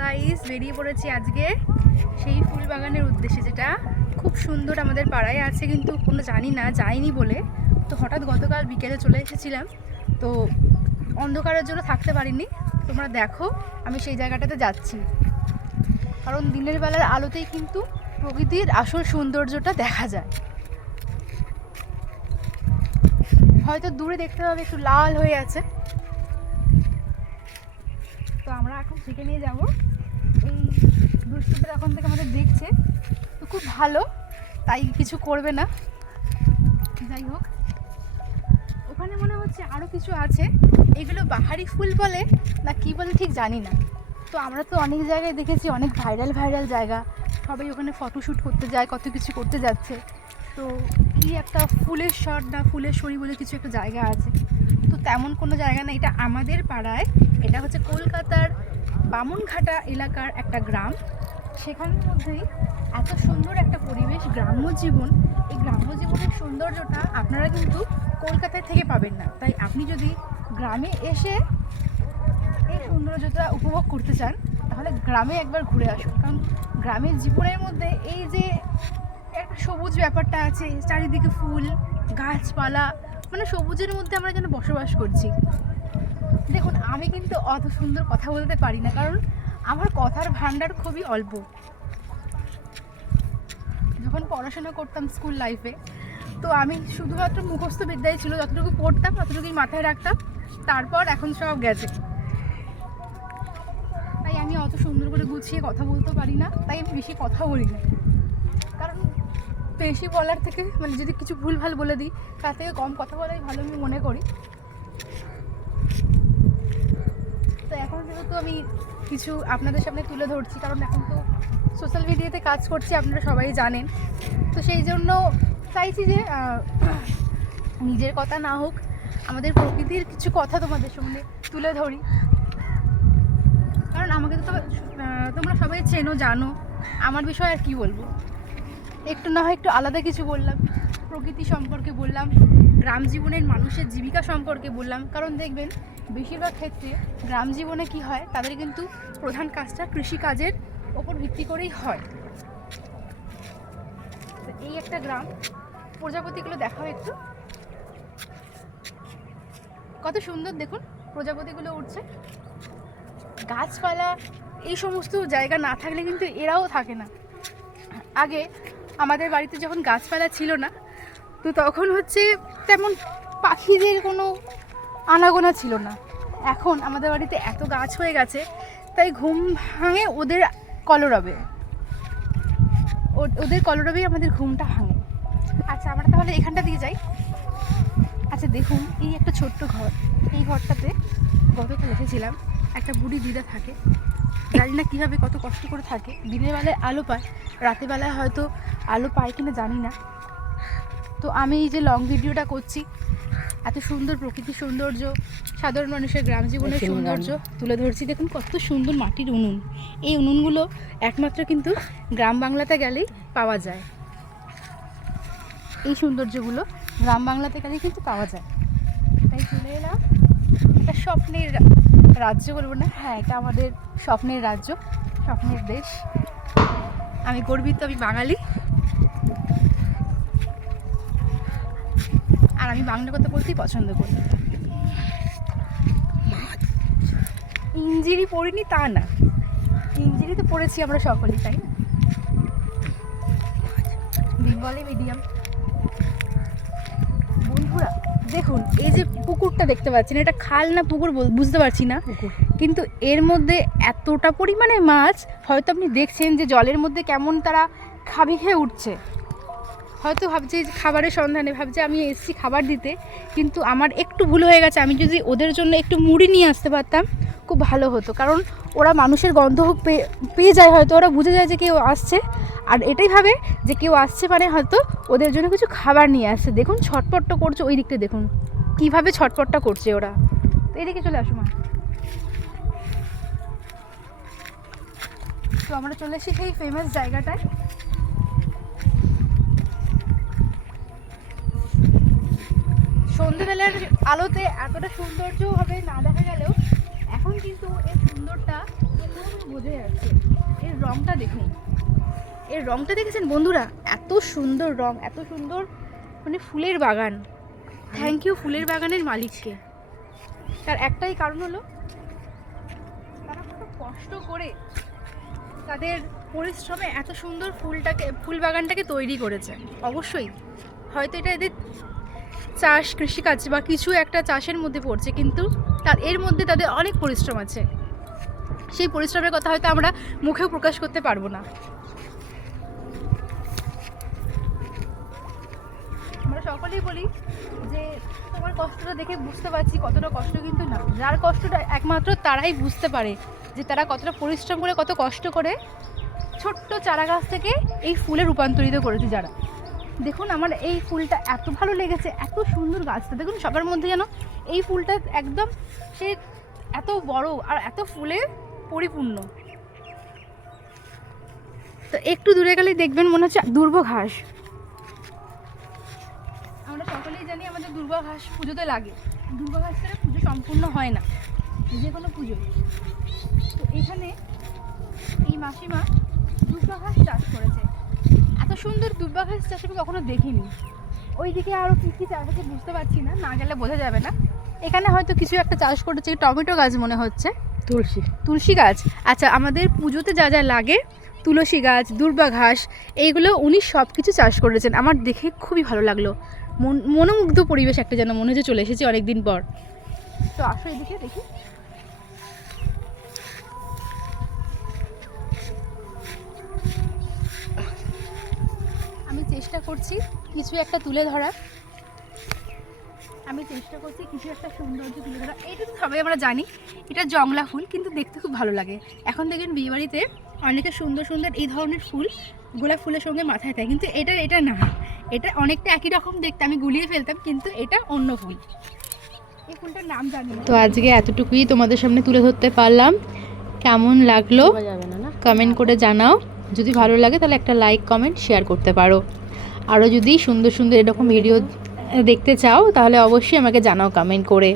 Guys বেরিয়ে পড়েছি আজকে সেই ফুল বাগানের উদ্দেশ্যে, যেটা খুব সুন্দর আমাদের পাড়ায় আছে, কিন্তু কোনো জানি না, যাইনি বলে। তো হঠাৎ গতকাল বিকেলে চলে এসেছিলাম। তো অন্ধকারের জন্য থাকতে পারিনি। তোমরা দেখো, আমি সেই জায়গাটাতে যাচ্ছি। কারণ দিনের বেলার আলোতেই কিন্তু প্রকৃতির আসল সৌন্দর্যটা দেখা যায়। হয়তো দূরে দেখতে পাবে একটু লাল হয়ে আছে। তো আমরা এখন থেকে নিয়ে যাব। এই দুষ্টুদের এখন থেকে আমাদের দেখছে। তো খুব ভালো, তাই কিছু করবে না। যাই হোক, ওখানে মনে হচ্ছে আরও কিছু আছে। এগুলো বাহারি ফুল বলে, না কি বলে ঠিক জানি না। তো আমরা তো অনেক জায়গায় দেখেছি, অনেক ভাইরাল ভাইরাল জায়গা। সবাই ওখানে ফটোশ্যুট করতে যায়, কত কিছু করতে যাচ্ছে। তো কি একটা ফুলের শট না ফুলের শরী বলে কিছু একটা জায়গা আছে। তেমন কোনো জায়গা না এটা আমাদের পাড়ায়। এটা হচ্ছে কলকাতার বামুনঘাটা এলাকার একটা গ্রাম। সেখানের মধ্যেই এত সুন্দর একটা পরিবেশ, গ্রাম্য জীবন। এই গ্রাম্য জীবনের সৌন্দর্যটা আপনারা কিন্তু কলকাতায় থেকে পাবেন না। তাই আপনি যদি গ্রামে এসে এই সৌন্দর্যটা উপভোগ করতে চান, তাহলে গ্রামে একবার ঘুরে আসুন। কারণ গ্রামের জীবনের মধ্যে এই যে একটা সবুজ ব্যাপারটা আছে, চারিদিকে ফুল, গাছপালা মানে সবুজের মধ্যে আমরা যেন বসবাস করছি। দেখুন, আমি কিন্তু অত সুন্দর কথা বলতে পারি না, কারণ আমার কথার ভাণ্ডার খুবই অল্প। যখন পড়াশোনা করতাম স্কুল লাইফে, তো আমি শুধুমাত্র মুখস্থ বিদ্যায় ছিল, যতটুকু পড়তাম, ততটুকুই মাথায় রাখতাম, তারপর এখন সব গেছে। তাই আমি অত সুন্দর করে গুছিয়ে কথা বলতে পারি না, তাই আমি বেশি কথা বলি না। বেশি বলার থেকে মানে যদি কিছু ভুল ভালো বলে দিই, তার থেকে কম কথা বলাই ভালো আমি মনে করি। তো এখন যেহেতু আমি কিছু আপনাদের সামনে তুলে ধরছি, কারণ এখন তো সোশ্যাল মিডিয়াতে কাজ করছি, আপনারা সবাই জানেন। তো সেই জন্য চাইছি যে নিজের কথা না হোক, আমাদের প্রকৃতির কিছু কথা তোমাদের সামনে তুলে ধরি। কারণ আমাকে তো তোমরা সবাই চেনো, জানো। আমার বিষয়ে আর কি বলব? একটু না হয় একটু আলাদা কিছু বললাম, প্রকৃতি সম্পর্কে বললাম, গ্রাম জীবনের মানুষের জীবিকা সম্পর্কে বললাম। কারণ দেখবেন, বেশিরভাগ ক্ষেত্রে গ্রাম জীবনে কি হয়, তাদের কিন্তু প্রধান কাজটা কৃষিকাজের ওপর ভিত্তি করেই হয়। তো এই একটা গ্রাম, প্রজাপতিগুলো দেখাও একটু। কত সুন্দর দেখুন, প্রজাপতিগুলো উঠছে। গাছপালা, এই সমস্ত জায়গা না থাকলে কিন্তু এরাও থাকে না। আগে আমাদের বাড়িতে যখন গাছপালা ছিল না, তো তখন হচ্ছে তেমন পাখিদের কোনো আনাগোনা ছিল না। এখন আমাদের বাড়িতে এত গাছ হয়ে গেছে, তাই ঘুম ভাঙে ওদের কলরবে। ওদের কলরবেই আমাদের ঘুমটা ভাঙে। আচ্ছা আমরা তাহলে এখানটা দিয়ে যাই। আচ্ছা দেখুন, এই একটা ছোট্ট ঘর। এই ঘরটাতে গতকাল এসেছিলাম একটা বুড়ি দিদা থাকে। জানি না কীভাবে কত কষ্ট করে থাকে। দিনের বেলায় আলো পায় রাতের বেলায় হয়তো আলো পায় কিনা জানি না তো আমি এই যে লং ভিডিওটা করছি এত সুন্দর প্রকৃতির সৌন্দর্য সাধারণ মানুষের গ্রাম জীবনের সৌন্দর্য তুলে ধরছি। দেখুন কত সুন্দর মাটির উনুন। এই উনুনগুলো একমাত্র কিন্তু গ্রাম বাংলাতে গেলেই পাওয়া যায়। এই সৌন্দর্যগুলো গ্রাম বাংলাতে গেলেই কিন্তু পাওয়া যায়। তাই চলে এলাম। একটা স্বপ্নের রাজ্য বলব না। হ্যাঁ এটা আমাদের স্বপ্নের রাজ্য, স্বপ্নের দেশ। আমি গর্বিত, আমি বাঙালি। আর আমি বাংলা কথা বলতেই পছন্দ করি। ইঞ্জিরি পড়িনি তা না। ইঞ্জিরি তো পড়েছি আমরা সকলেই, তাই না? বেঙ্গলি মিডিয়াম বন্ধুরা দেখুন এই যে পুকুরটা দেখতে পাচ্ছেন এটা খাল না পুকুর বুঝতে পারছি না। কিন্তু এর মধ্যে এতটা পরিমাণে মাছ হয়তো আপনি দেখছেন যে জলের মধ্যে কেমন তারা খাবি খেয়ে উঠছে। হয়তো ভাবছে খাবারের সন্ধানে ভাবছে আমি এসছি খাবার দিতে কিন্তু আমার একটু ভুল হয়ে গেছে। আমি যদি ওদের জন্য একটু মুড়ি নিয়ে আসতে পারতাম খুব ভালো হতো। কারণ ওরা মানুষের গন্ধ পেয়ে যায় হয়তো, ওরা বুঝে যায় যে কেউ আসছে। আর এটাই ভাবে যে কেউ আসছে মানে হয়তো ওদের জন্য কিছু খাবার নিয়ে আসছে। দেখুন ছটপটটা করছে ওই দিকটা দেখুন। কীভাবে ছটপটটা করছে ওরা। তো এদিকে চলে আসো মা। তো আমরা চলে এসেছি সেই ফেমাস জায়গাটায়। সন্ধ্যেবেলার আলোতে এতটা সৌন্দর্য হবে না দেখা গেলেও। কিন্তু এই সুন্দরটা বোঝা যাচ্ছে। এর রংটা দেখুন। এর রংটা দেখেছেন বন্ধুরা? এত সুন্দর রং, এত সুন্দর মানে ফুলের বাগান। থ্যাংক ইউ ফুলের বাগানের মালিককে। তার একটাই কারণ হলো, তারা কত কষ্ট করে তাদের পরিশ্রমে এত সুন্দর ফুলটাকে, ফুল বাগানটাকে তৈরি করেছে। অবশ্যই। হয়তো এটা এদের চাষ, কৃষিকাজ বা কিছু একটা চাষের মধ্যে পড়ছে, কিন্তু তার, এর মধ্যে তাদের অনেক পরিশ্রম আছে। সেই পরিশ্রমের কথা হয়তো আমরা মুখেও প্রকাশ করতে পারব না। আমরা সকলেই বলি যে, তোমার কষ্টটা দেখে বুঝতে পারছি কতটা কষ্ট কিন্তু না। যার কষ্টটা একমাত্র তারাই বুঝতে পারে যে তারা কতটা পরিশ্রম করে, কত কষ্ট করে ছোট্ট চারা গাছ থেকে এই ফুলে রূপান্তরিত করেছে যারা। দেখুন আমার এই ফুলটা এত ভালো লেগেছে, এত সুন্দর গাছটা। দেখুন সবার মধ্যে যেন এই ফুলটা একদম সে এত বড় আর এত ফুলে পরিপূর্ণ। তো একটু দূরে গেলেই দেখবেন মনে হচ্ছে দুর্ব ঘাস আমরা সকলেই জানি আমাদের দুর্বা ঘাস পুজোতে লাগে। দুর্বা ঘাস ছাড়া পুজো সম্পূর্ণ হয় না, যে কোনো পুজো। তো এখানে এই মাসিমা দুর্বা ঘাস চাষ করেছে। সুন্দর দুর্বা ঘাস চাষ আমি কখনো দেখিনি। ওইদিকে আরও কী কী চাষ আছে বুঝতে পারছি না না গেলে বোঝা যাবে না। এখানে হয়তো কিছু একটা চাষ করেছে টমেটো গাছ মনে হচ্ছে। তুলসী। তুলসী গাছ? আচ্ছা আমাদের পুজোতে যা যা লাগে তুলসী গাছ দুর্বা ঘাস এইগুলো উনি সব কিছু চাষ করেছেন। আমার দেখে খুবই ভালো লাগল। মন মনোমুগ্ধ পরিবেশ একটা যেন মনে হচ্ছে চলে এসেছি অনেক দিন পর। তো আসো এদিকে দেখি। চেষ্টা করছি কিছু একটা তুলে ধরার। আমি চেষ্টা করছি কিছু একটা সৌন্দর্য তুলে ধরা এইটা তো সবাই আমরা জানি এটা জংলা ফুল কিন্তু দেখতে খুব ভালো লাগে। এখন দেখবেন বিয়েবাড়িতে অনেকে সুন্দর সুন্দর এই ধরনের ফুল গোলাপ ফুলের সঙ্গে মাথায় দেয় কিন্তু এটা এটা না। এটা অনেকটা একই রকম দেখতে। আমি গুলিয়ে ফেলতাম কিন্তু এটা অন্য ফুল। এই ফুলটার নাম জানি তো আজকে এতটুকুই তোমাদের সামনে তুলে ধরতে পারলাম। কেমন লাগল? কমেন্ট করে জানাও। যদি ভালো লাগে তাহলে একটা লাইক কমেন্ট শেয়ার করতে পারো। আরও যদি সুন্দর সুন্দর এরকম ভিডিও দেখতে চাও, তাহলে অবশ্যই আমাকে জানাও কমেন্ট করে।